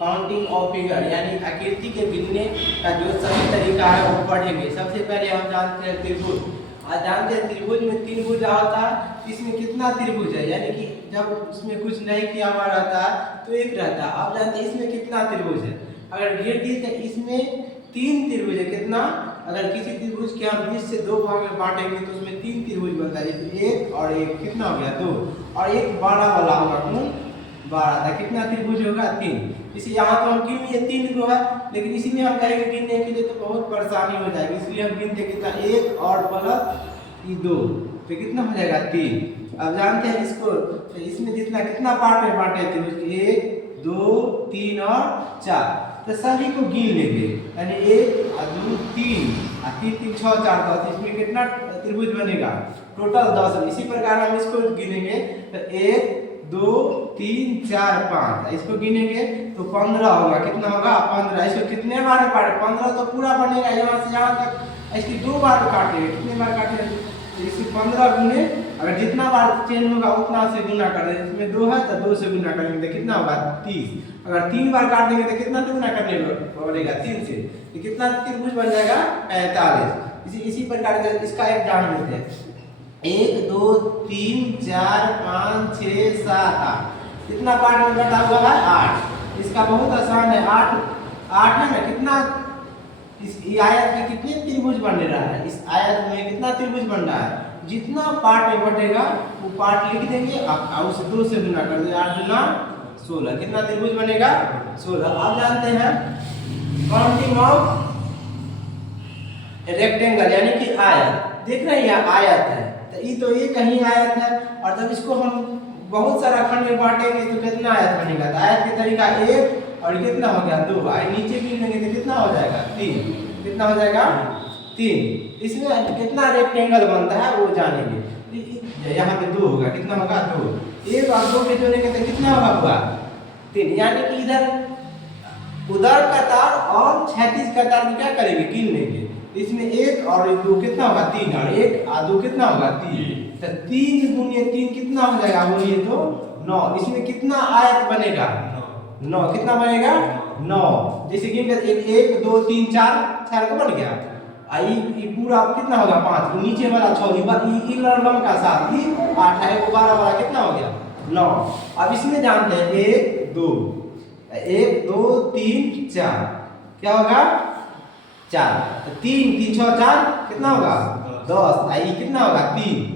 Counting of figure यानी आकृति के गिनने का जो सही तरीका है वो पढ़ेंगे। सबसे पहले हम जानते हैं त्रिभुज। आज जानते हैं त्रिभुज में तीन भुजा होता है, इसमें कितना त्रिभुज है, यानी कि जब उसमें कुछ नहीं किया हुआ रहता है तो एक रहता है। अब जानते हैं इसमें कितना त्रिभुज है। अगर घेर दिए तो इसमें तीन त्रिभुज है। कितना, अगर किसी त्रिभुज के हम 20 से 2 भाग में बांटेंगे तो उसमें तीन त्रिभुज बनता है, जैसे एक और एक कितना हो गया 2, और एक बड़ा वाला होगा कौन 12 था, कितना त्रिभुज होगा 3। इसे यहाँ तो हम गिन लिए 3 को है, लेकिन इसी में हम कहेंगे गिनने के लिए तो बहुत परेशानी हो जाएगी, इसलिए हम गिनते कितना 1 और प्लस 2 तो कितना हो जाएगा 3। अब जानते हैं इसको, तो इसमें जितना कितना पार्ट में बांटे थे 1 2 3 और 4, तो सभी को गिन लेंगे, यानी 1 2 3 3 3 6 4 10, इसमें कितना त्रिभुज बनेगा टोटल 10। इसी प्रकार हम इसको गिनेंगे तो 1 2 3 4 5, इसको गिनेंगे तो 15 होगा, कितना होगा 15। इसको कितने बार काटे 15 तो पूरा बनेगा यहाँ से यहाँ तक, इसकी 2 बार काटेंगे, कितने बार काटेंगे इसकी 15 गुने, अगर जितना बार चेंज होगा उतना से गुना कर देंगे। इसमें 2 है तो 2 से गुना करेंगे तो कितना होगा 30। अगर 3 बार काट देंगे तो कितना से गुना करने पड़ेगा 3 से, तो कितना त्रिभुज बन जाएगा 45। इसी प्रकार से इसका एक जान लेते हैं 1 2 3 4 5 6 7 8, कितना पार्ट में बटा हुआ है 8। इसका बहुत आसान है, 8 है ना, कितना इस आयत में कितने त्रिभुज बन रहा है, इस आयत में कितना त्रिभुज बन रहा है, जितना पार्ट में बटेगा वो पार्ट लिख देंगे और उसे 2 से गुना कर देंगे, 8 गुना 16, कितना त्रिभुज बनेगा 16। आप जानते हैं काउंटिंग ऑफ रेक्टेंगल यानी कि आयत, देख रहे हैं आयत है तो ये कहीं आयत है, और जब इसको हम बहुत सारा खंड में बांटेंगे तो कितना आयत बनेगा, तो आयत के तरीका 1 और कितना हो गया 2, आए नीचे भी लेंगे तो कितना हो जाएगा 3, कितना हो जाएगा 3। इसमें कितना रेक्टेंगल बनता है वो जानेंगे। यहाँ पे 2 होगा, कितना होगा 2, 1 और 2 के जोड़ेंगे तो कितना होगा 3, यानी कि इधर उधर कतार और क्षैतिज कतार में क्या करेंगे गिन लेंगे। इसमें 1 और 2 कितना होगा 3, और 1 और 2 कितना होगा 3, तो 3 गुने 3 कितना हो जाएगा बोलिए तो 9। इसमें कितना आयत बनेगा 9, कितना बनेगा 9। जैसे गिन लेते 1 2 3 4 को बन गया, ये पूरा कितना होगा 5, नीचे वाला 6, ये लंबा का 7, ये 8 है, 12 वाला कितना हो गया 9। अब इसमें जानते हैं 1 2 3 4 क्या होगा 4, तो 3 3 6 4 कितना होगा 10, आई कितना होगा 3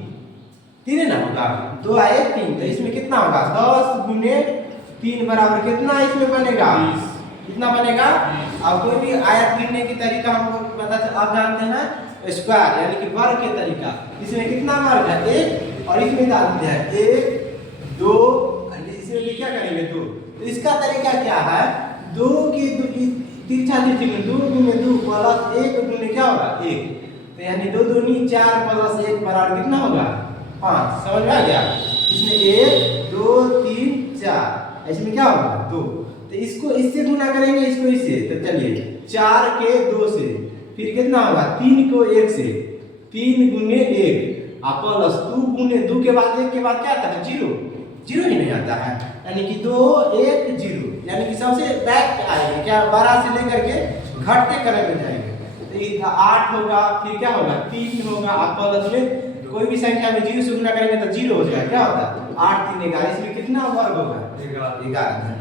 है ना होगा 2 आए 3, तो इसमें कितना होगा 10 गुने 3 बराबर कितना इसमें बनेगा 20, कितना बनेगा। अब कोई भी आयत गिनने की तरीका हमको पता चल, आप जानते हैं स्क्वायर यानी कि वर्ग के तरीका, इसमें कितना वर्ग है 1, और इसमें डालते हैं 1 2, इसमें भी क्या करेंगे 2, तो इसका तरीका क्या है 2 की तिरछा तिरछी में 2 गुने 2 प्लस 1 गुने क्या होगा 1, तो यानी 2 दूनी 4 प्लस 1 बराबर कितना होगा 5, समझ में आ गया। इसमें 1 2 3 4, इसमें क्या होगा 2, तो इसको इससे गुना करेंगे, इसको इससे, तो चलिए 4 के 2 से, फिर कितना होगा 3 को 1 से, 3 गुने 1 प्लस 2 गुने 2 के बाद 1 के बाद क्या आता है 0 ही नहीं आता है, यानी कि 2 1 0, यानी कि सबसे बैक आएगा क्या 12 से लेकर के घटते क्रम में जाएंगे, तो ये 8 होगा, फिर क्या होगा 3 होगा, प्लस में कोई भी संख्या में 0 से गुना करेंगे तो 0 हो जाएगा, क्या होता है 8 3 11, इसमें कितना वर्ग होगा 11।